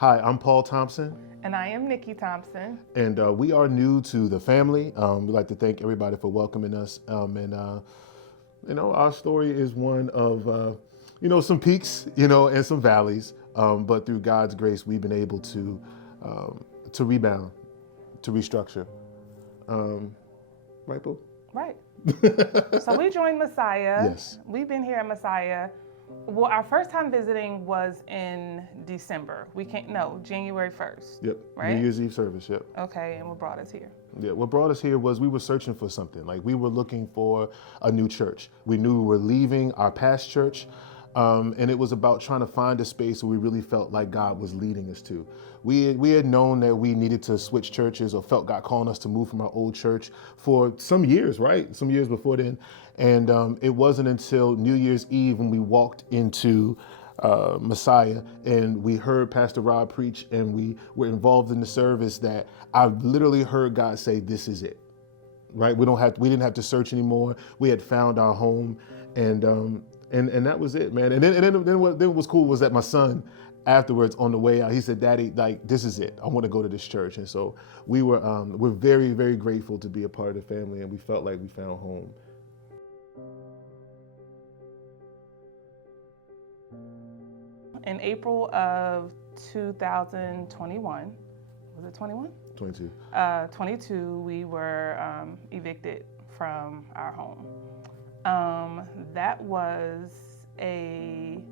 Hi, I'm Paul Thompson. And I am Nikki Thompson. And we are new to the family. We'd like to thank everybody for welcoming us. Our story is one of, some peaks, and some valleys. But through God's grace, we've been able to rebound, to restructure. Right, Boo? Right. So we joined Messiah. Yes. We've been here at Messiah. Well, our first time visiting was in December. January 1st. Yep. Right? New Year's Eve service, yep. Okay, and what brought us here? Yeah, what brought us here was we were searching for something. Like, we were looking for a new church. We knew we were leaving our past church, and it was about trying to find a space where we really felt like God was leading us to. We had known that we needed to switch churches, or felt God calling us to move from our old church for some years, right? Some years before then. And it wasn't until New Year's Eve when we walked into Messiah and we heard Pastor Rob preach and we were involved in the service that I literally heard God say, "This is it." Right? We didn't have to search anymore. We had found our home, and that was it, man. And then what was cool was that my son, afterwards on the way out, he said, "Daddy, like, this is it. I want to go to this church." And so we're very, very grateful to be a part of the family, and we felt like we found home. In April of 2021, was it 21? 22. 22, we were evicted from our home. That was a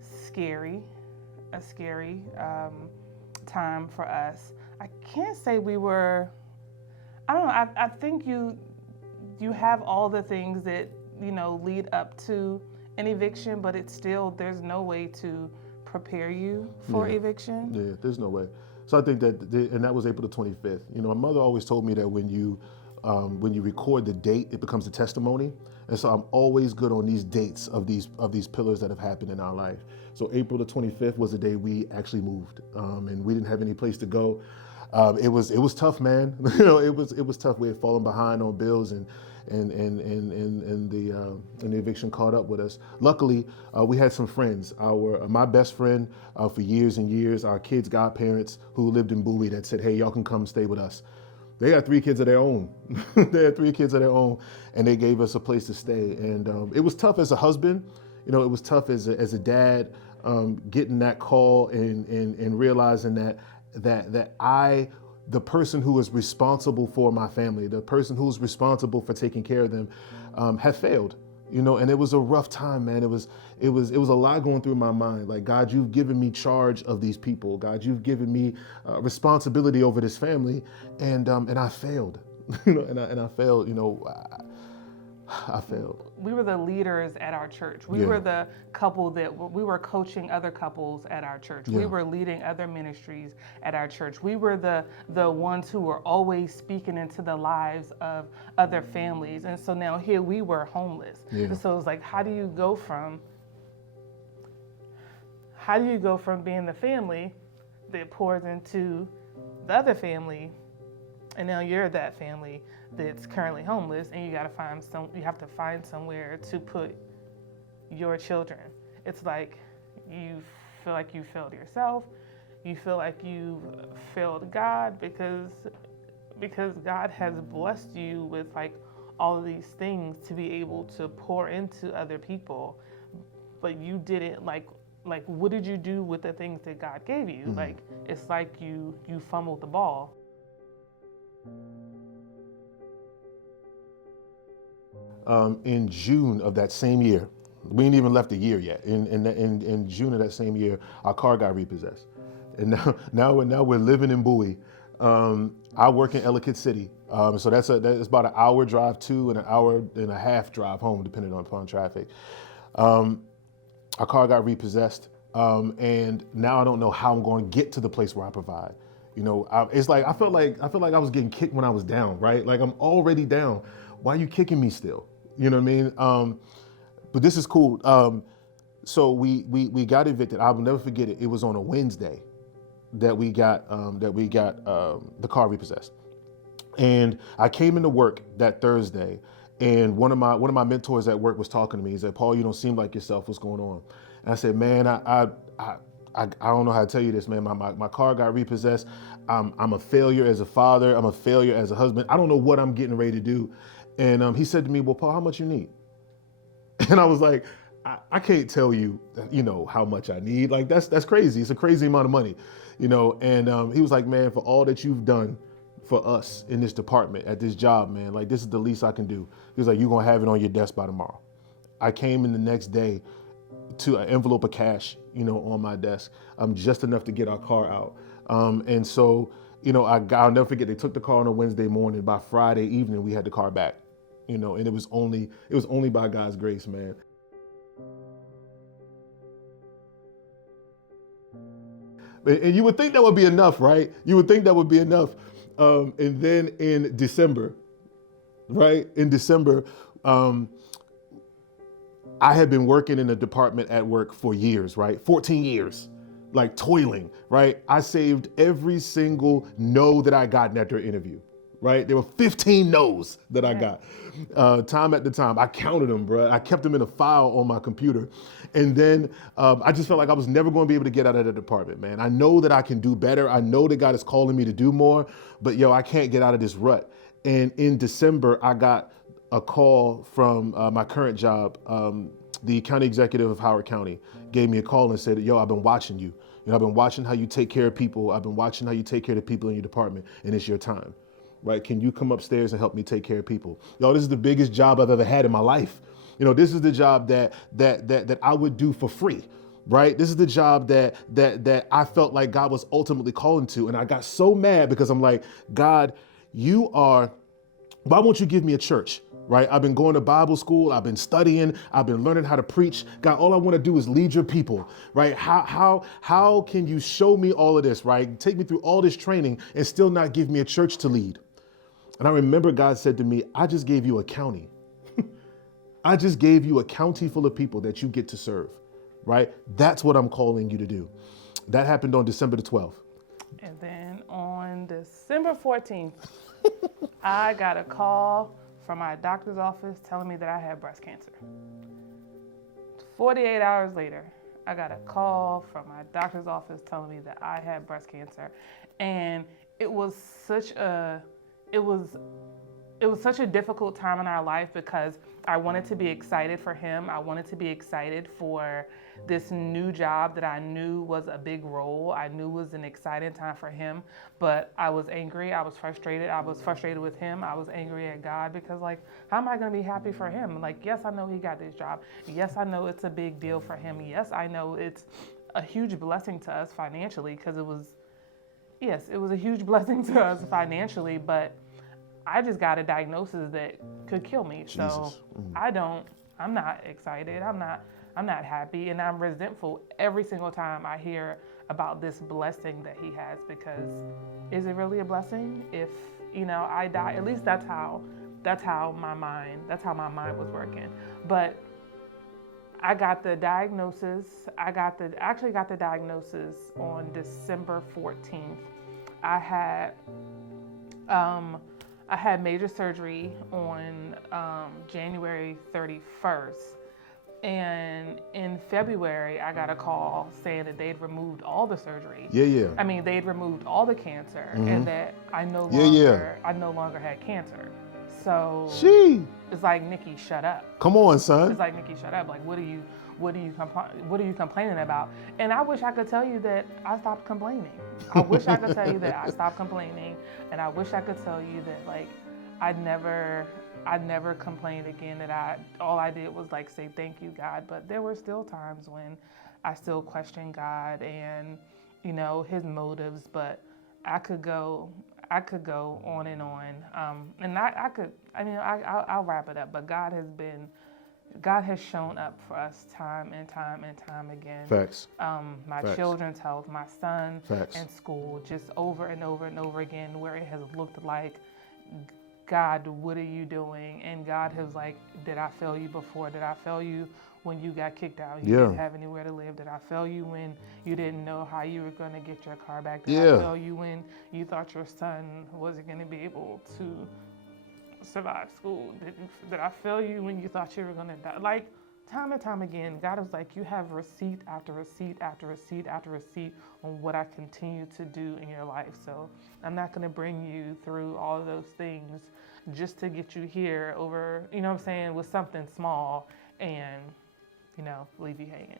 scary time for us. I can't say we were, I don't know, I think you have all the things that, lead up to an eviction, but it's still, there's no way to prepare you for eviction. Yeah, there's no way. So I think that, and that was April the 25th. My mother always told me that when you record the date, it becomes a testimony. And so I'm always good on these dates of these pillars that have happened in our life. So April the 25th was the day we actually moved, and we didn't have any place to go. It was tough, man. It was tough. We had fallen behind on bills, and the eviction caught up with us. Luckily, we had some friends. My best friend for years and years, our kids' godparents who lived in Bowie, that said, "Hey, y'all can come stay with us." They had 3 kids of their own. And they gave us a place to stay. And it was tough as a husband. It was tough as a dad, getting that call and realizing that the person who was responsible for my family, the person who was responsible for taking care of them, had failed. And it was a rough time, man. It was a lot going through my mind. Like, God, you've given me charge of these people. God, you've given me responsibility over this family, and I failed. And I failed. I failed. We were the leaders at our church. We were the couple that we were coaching other couples at our church. Yeah. We were leading other ministries at our church. We were the ones who were always speaking into the lives of other families. And so now here we were homeless. Yeah. And so it's like, how do you go from being the family that pours into the other family, and now you're that family that's currently homeless, and you have to find somewhere to put your children. It's like you feel like you failed yourself. You feel like you've failed God because God has blessed you with like all of these things to be able to pour into other people, but you didn't like what did you do with the things that God gave you? Mm-hmm. Like, it's like you fumbled the ball. In June of that same year, we ain't even left a year yet. In June of that same year, our car got repossessed, and now we're living in Bowie. I work in Ellicott City, so that's about an hour drive to and an hour and a half drive home, depending upon traffic. Our car got repossessed, and now I don't know how I'm going to get to the place where I provide. It's like I felt like I was getting kicked when I was down, right? Like, I'm already down. Why are you kicking me still? You know what I mean? But this is cool. So we got evicted. I will never forget it. It was on a Wednesday that we got the car repossessed, and I came into work that Thursday, and one of my mentors at work was talking to me. He said, "Paul, you don't seem like yourself. What's going on?" And I said, "Man, I I don't know how to tell you this, man. My car got repossessed. I'm a failure as a father. I'm a failure as a husband. I don't know what I'm getting ready to do. And he said to me, well, Paul, how much you need? And I was like, I can't tell you, how much I need. Like, that's crazy. It's a crazy amount of money, And he was like, man, for all that you've done for us in this department, at this job, man, like, this is the least I can do. He was like, you're going to have it on your desk by tomorrow. I came in the next day to an envelope of cash, on my desk, just enough to get our car out. And so, I'll never forget, they took the car on a Wednesday morning. By Friday evening, we had the car back, and it was only by God's grace, man. And you would think that would be enough, right? You would think that would be enough. And then in December, right? In December, I had been working in a department at work for years, right? 14 years, like toiling, right? I saved every single no that I got in after an interview, right? There were 15 no's that I got, time at the time. I counted them, bro. I kept them in a file on my computer. And then I just felt like I was never going to be able to get out of that department, man. I know that I can do better. I know that God is calling me to do more, but I can't get out of this rut. And in December, I got a call from my current job. The county executive of Howard County gave me a call and said, I've been watching you. I've been watching how you take care of people. I've been watching how you take care of the people in your department, and it's your time, right? Can you come upstairs and help me take care of people? This is the biggest job I've ever had in my life. This is the job that I would do for free, right? This is the job that I felt like God was ultimately calling to. And I got so mad because I'm like, God, why won't you give me a church? Right? I've been going to Bible school. I've been studying. I've been learning how to preach. God, all I want to do is lead your people, right? How can you show me all of this, right? Take me through all this training and still not give me a church to lead? And I remember God said to me, I just gave you a county. I just gave you a county full of people that you get to serve, right? That's what I'm calling you to do. That happened on December the 12th. And then on December 14th, I got a call from my doctor's office telling me that I had breast cancer. 48 hours later, I got a call from my doctor's office telling me that I had breast cancer. And it was such a difficult time in our life because I wanted to be excited for him. I wanted to be excited for this new job that I knew was a big role. I knew was an exciting time for him, but I was angry. I was frustrated. I was frustrated with him. I was angry at God because, how am I going to be happy for him? Yes, I know he got this job. Yes, I know it's a big deal for him. Yes, I know it's a huge blessing to us financially because it was a huge blessing to us financially, but I just got a diagnosis that could kill me. Jesus. So I'm not excited. I'm not happy. And I'm resentful every single time I hear about this blessing that he has, because is it really a blessing if, I die? At least that's how my mind was working. But I got the diagnosis. I actually got the diagnosis on December 14th. I had major surgery on January 31st. And in February, I got a call saying that they'd removed all the surgery. Yeah. I mean, they'd removed all the cancer, and that I no longer had cancer. So it's like, Nikki, shut up. Come on, son. It's like, Nikki, shut up. Like, what are you complaining about? And I wish I could tell you that I stopped complaining. I wish I could tell you that I stopped complaining, and I wish I could tell you that I'd never complained again, that all I did was say thank you, God. But there were still times when I still questioned God and his motives. But I could go on and on, and I'll wrap it up. But God has shown up for us time and time and time again. Facts. My Facts. Children's health, my son Facts. in school, just over and over and over again, where it has looked like, God, what are you doing? And God has did I fail you before? Did I fail you when you got kicked out? You didn't have anywhere to live. Did I fail you when you didn't know how you were going to get your car back? Did I fail you when you thought your son wasn't going to be able to survive school? Did I fail you when you thought you were going to die? time and time again, God was like, you have receipt after receipt after receipt after receipt on what I continue to do in your life. So I'm not going to bring you through all of those things just to get you here over, you know what I'm saying, with something small and, you know, leave you hanging.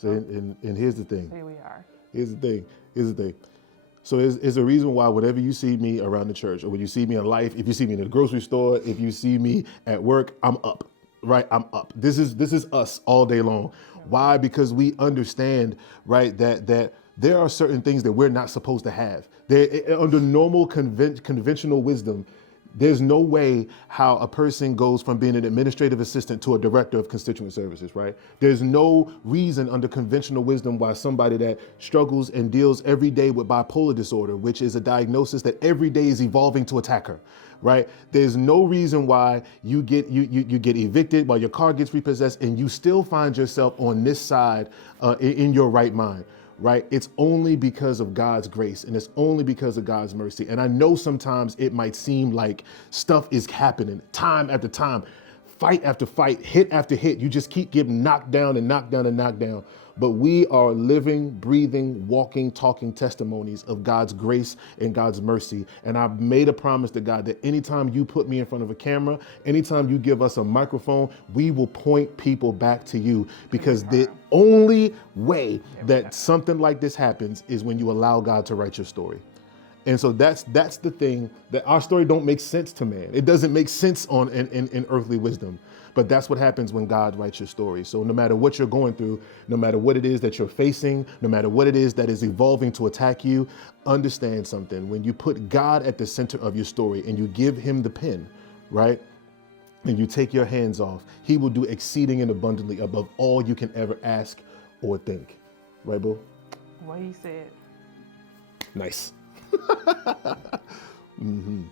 So, and here's the thing. Here we are. Here's the thing. So it's a reason why whenever you see me around the church, or when you see me in life, if you see me in the grocery store, if you see me at work, I'm up, right? I'm up. This is us all day long. Why? Because we understand, right, that there are certain things that we're not supposed to have. Under normal conventional wisdom, there's no way how a person goes from being an administrative assistant to a director of constituent services, right? There's no reason under conventional wisdom why somebody that struggles and deals every day with bipolar disorder, which is a diagnosis that every day is evolving to attack her, right? There's no reason why you get evicted, while your car gets repossessed, and you still find yourself on this side in your right mind. Right? It's only because of God's grace, and it's only because of God's mercy. And I know sometimes it might seem like stuff is happening time after time, fight after fight, hit after hit. You just keep getting knocked down and knocked down and knocked down. But we are living, breathing, walking, talking testimonies of God's grace and God's mercy. And I've made a promise to God that anytime you put me in front of a camera, anytime you give us a microphone, we will point people back to you, because the only way that something like this happens is when you allow God to write your story. And so that's the thing, that our story don't make sense to man. It doesn't make sense in earthly wisdom. But that's what happens when God writes your story. So no matter what you're going through, no matter what it is that you're facing, no matter what it is that is evolving to attack you, understand something. When you put God at the center of your story and you give him the pen, right? And you take your hands off, he will do exceeding and abundantly above all you can ever ask or think. Right, Boo? What he said. Nice. Mm-hmm.